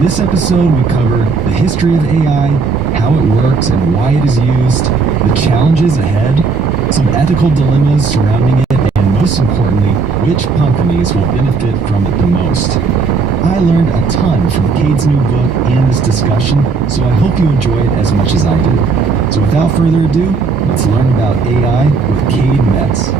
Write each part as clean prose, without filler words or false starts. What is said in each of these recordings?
In this episode, we cover the history of AI, how it works and why it is used, the challenges ahead, some ethical dilemmas surrounding it, and most importantly, which companies will benefit from it the most. I learned a ton from Cade's new book and this discussion, so I hope you enjoy it as much as I did. So without further ado, let's learn about AI with Cade Metz.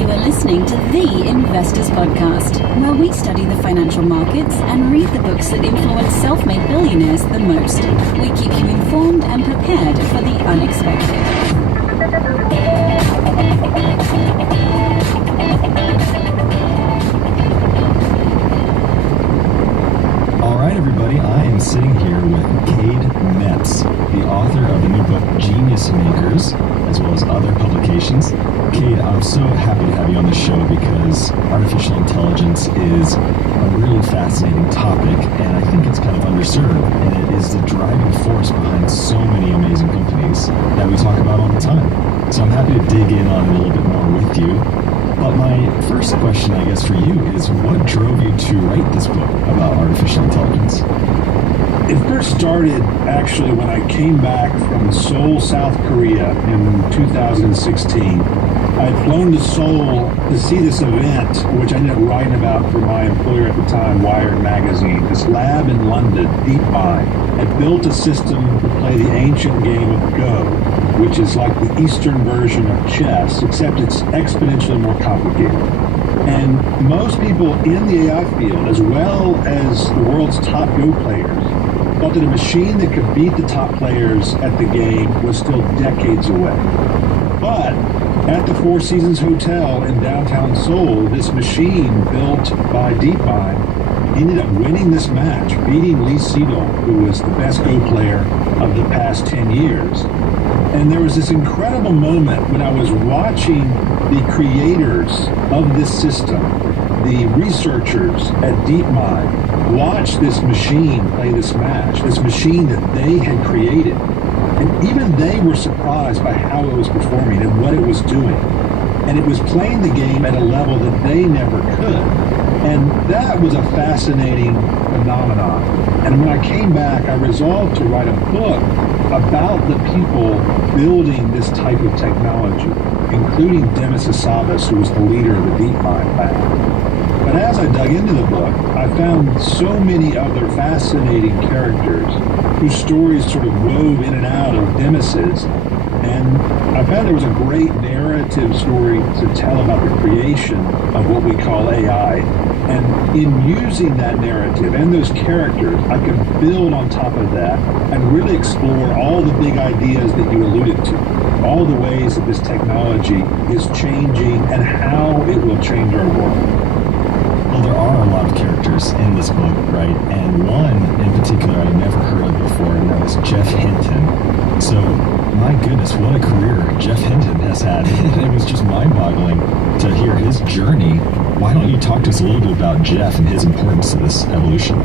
You are listening to The Investors Podcast, where we study the financial markets and read the books that influence self-made billionaires the most. We keep you informed and prepared for the unexpected. Alright everybody, I am sitting here with Cade Metz, the author of the new book Genius Makers, as well as other publications. Cade, I'm so happy to have you on the show because artificial intelligence is a really fascinating topic, and I think it's kind of underserved, and it is the driving force behind so many amazing companies that we talk about all the time. So I'm happy to dig in on it a little bit more with you. But my first question, I guess, for you is what drove you to write this book about artificial intelligence? It first started actually when I came back from Seoul, South Korea in 2016. I had flown to Seoul to see this event, which I ended up writing about for my employer at the time, Wired magazine. This lab in London, DeepMind, had built a system to play the ancient game of Go, which is like the Eastern version of chess, except it's exponentially more complicated. And most people in the AI field, as well as the world's top Go players, thought that a machine that could beat the top players at the game was still decades away. But at the Four Seasons Hotel in downtown Seoul, this machine built by DeepMind ended up winning this match, beating Lee Sedol, who was the best Go player of the past 10 years. And there was this incredible moment when I was watching the creators of this system, the researchers at DeepMind, watch this machine play this match, this machine that they had created. And even they were surprised by how it was performing and what it was doing. And it was playing the game at a level that they never could. And that was a fascinating phenomenon. And when I came back, I resolved to write a book about the people building this type of technology, including Demis Hassabis, who was the leader of the DeepMind lab. But as I dug into the book, I found so many other fascinating characters whose stories sort of wove in and out of Demis's. And I found there was a great narrative story to tell about the creation of what we call AI. And in using that narrative and those characters, I could build on top of that and really explore all the big ideas that you alluded to, all the ways that this technology is changing and how it will change our world. Well, there are a lot of characters in this book, right? And one in particular I never heard of before, and that was Jeff Hinton. So, my goodness, what a career Jeff Hinton has had. It was just mind-boggling to hear his journey. Why don't you talk to us a little bit about Jeff and his importance to this evolution?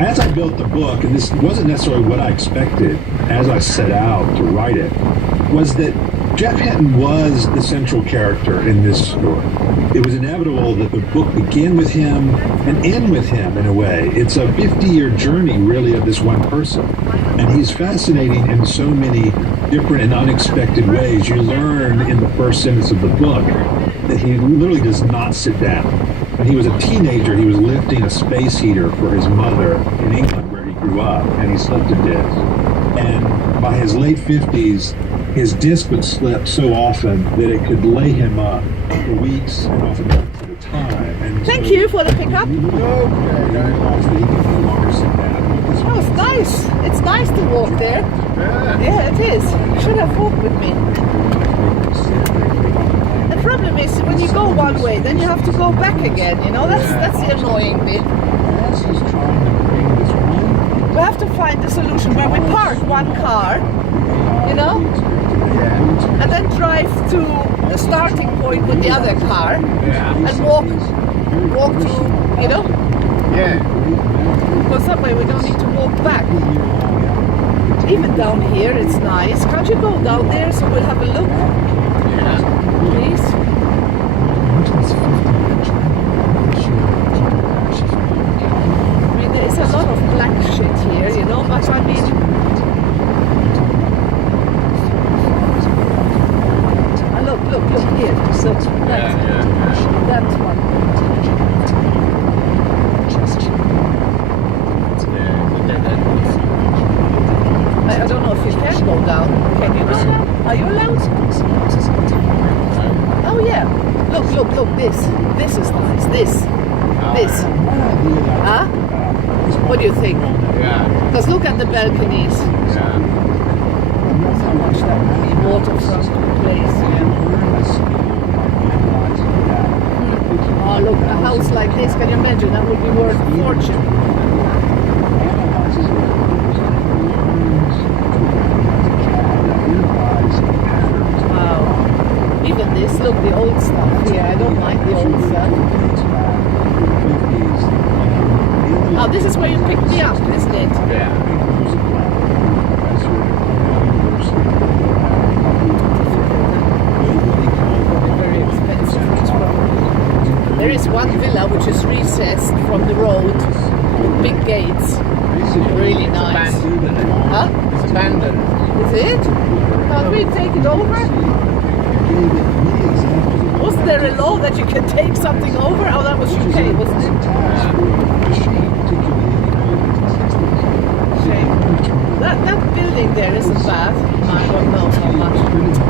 As I built the book, and this wasn't necessarily what I expected as I set out to write it, was that Jeff Hinton was the central character in this story. It was inevitable that the book begin with him and end with him in a way. It's a 50-year journey, really, of this one person. And he's fascinating in so many different and unexpected ways. You learn in the first sentence of the book that he literally does not sit down. When he was a teenager, he was lifting a space heater for his mother in England, where he grew up, and he slipped a disc. And by his late 50s, his disc would slip so often that it could lay him up for weeks and often months at a time. And Thank you for the pickup. Okay, I realized that he could no longer sit down. Oh, it's nice. It's nice to walk there. Yeah, it is. You should have walked with me. The problem is when you go one way, then you have to go back again. You know, that's the annoying bit. We have to find a solution where we park one car, you know, and then drive to the starting point with the other car and walk through, you know. Because that way we don't need to walk back. Even down here it's nice. Can't you go down there so we'll have a look? Please. Which was 50 years, I'm not sure. this. This. Huh? What do you think? Yeah. Because look at the balconies. Yeah. So much that would be waterfront place. Oh, look, a house like this, can you imagine? That would be worth a fortune. Wow. Even this, look, the old stuff. Yeah, I don't like the old stuff. Oh, this is where you picked me up, isn't it? Yeah. Very expensive. There is one villa which is recessed from the road with big gates. Really nice. Abandoned. Huh? It's abandoned. Is it? Can't we take it over? Wasn't there a law that you can take something over? Oh, that was UK, wasn't it? Shame. That building there isn't bad. I don't know how much. Too much.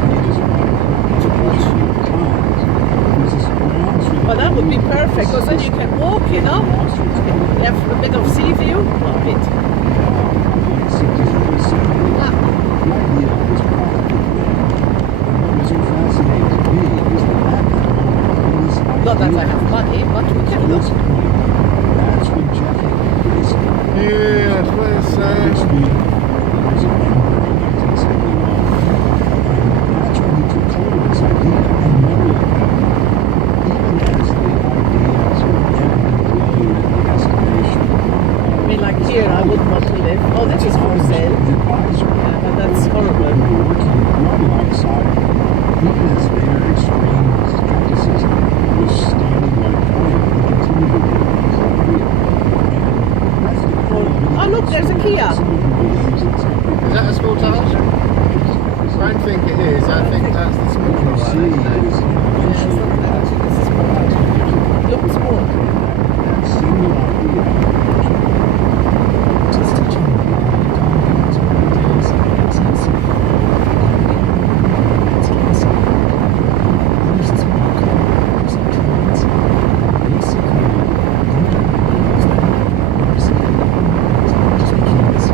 But that would be perfect, because then you can walk, you know? You have a bit of sea view. Well, a bit. Not that I have money, but we can look. Yeah, that's what it's I mean, like here, I wouldn't want to live. Oh, this is for sale. Yeah, but that's horrible. Oh, look, there's a Kia. Is that a small house? I don't think it is. I think that's the smaller one, isn't it? Looks small. Just touching on documents or details of access. It's awesome. There's this one car, there's some trains. Basically, just became this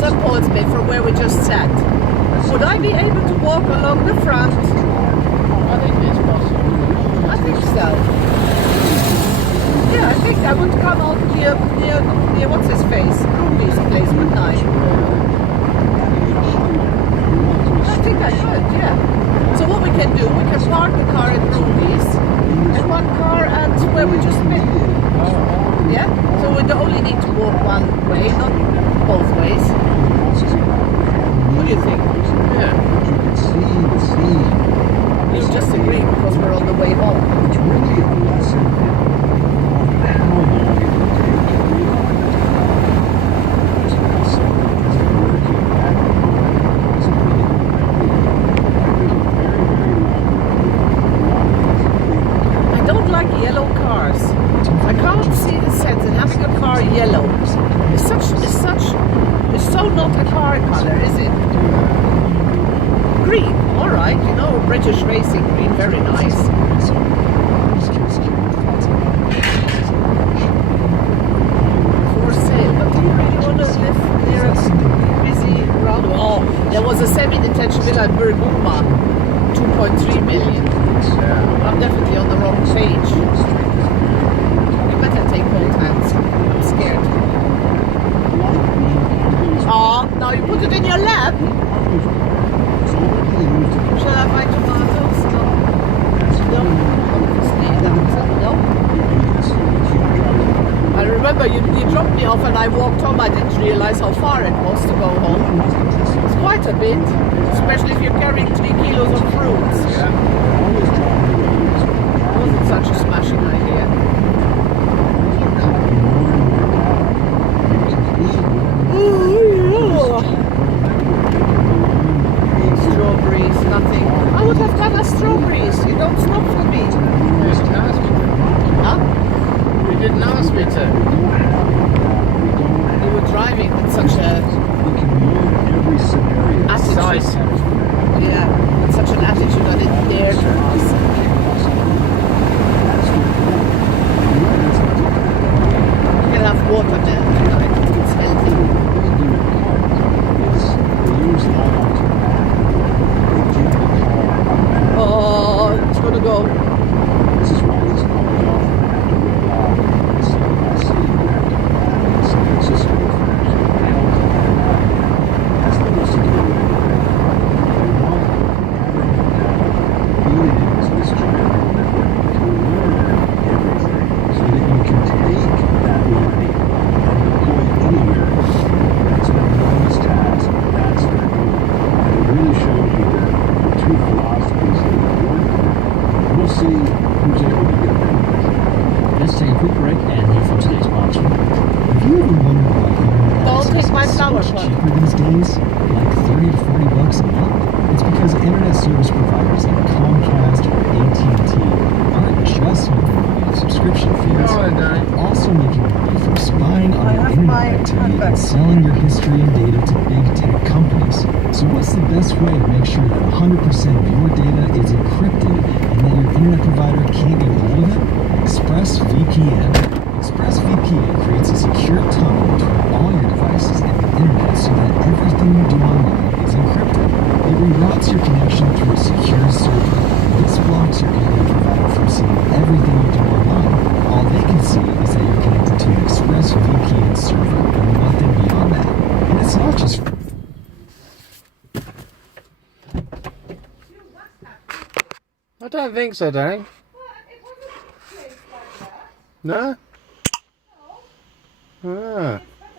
St. Paul's Bay from where we just sat. Would I be able to walk along the front? I think it's possible. I think so. Yeah, I think I would come out near what's his face? Ruby's place, wouldn't I? I think I could, yeah. So what we can do, we can park the car at Ruby's and one car at where we just been. Yeah? So we only need to walk one way, not both ways. What do you think? Yeah. You can see the scene. You just agree because we're on the way home. It's really a lesson in how long it will take to realize it's myself is working at home. It's a really I don't like yellow cars. I can't see the sense in having a car yellow. It's so not a car color, is it? Green, alright, you know, British racing green, very nice. For sale, but do you really want to live near a busy round? Oh, there was a semi-detached villa in Burguma, 2.3 million. I'm definitely on the wrong page. You better take both hands. I'm scared. Oh, now you put it in your lap. Shall I have my tomatoes? No. No. I remember you dropped me off and I walked home. I didn't realize how far it was to go home. It's quite a bit, especially if you're carrying 3 kilos of fruits. It wasn't such a smashing idea. Strawberries, nothing. I would have done a strawberries. You don't stop for me. You didn't ask me to. Huh? You didn't ask me to. You were driving with such a attitude. Decisive. Yeah, with such an attitude I didn't dare to ask. You can have water now tonight. It's healthy. Oh, it's gonna go. This is why these cars often have to roll out city by city. You have to have San Francisco for Hamilton. That's the most to get away with it. They want feeding into this giant neural network to learn everything so that you can take that learning and deploy it anywhere. That's an enormous task. That's their goal. And it really shows you that the two philosophies that work. We'll see who's able to get there. Let's take a quick break and hear from today's sponsor. Have you ever wondered why internet Don't access take my is so flower much pot. cheaper these days? Like 30 to 40 bucks a month? It's because internet service providers like Comcast or AT&T aren't just making money on subscription fees. Go on, Danny. They're also making money from spying on I your have internet my activity and handbag. selling your history and data to big tech companies. So what's the best way to make sure that 100% of your data is encrypted and that your internet provider can't get hold of it? ExpressVPN. ExpressVPN creates a secure tunnel between all your devices and the internet so that everything you do online is encrypted. It reroutes your connection through a secure server. This blocks your internet provider from seeing everything you do online. All they can see is that you're connected to an ExpressVPN server and nothing beyond that. And it's not just I don't think so, Danny. No? Ah.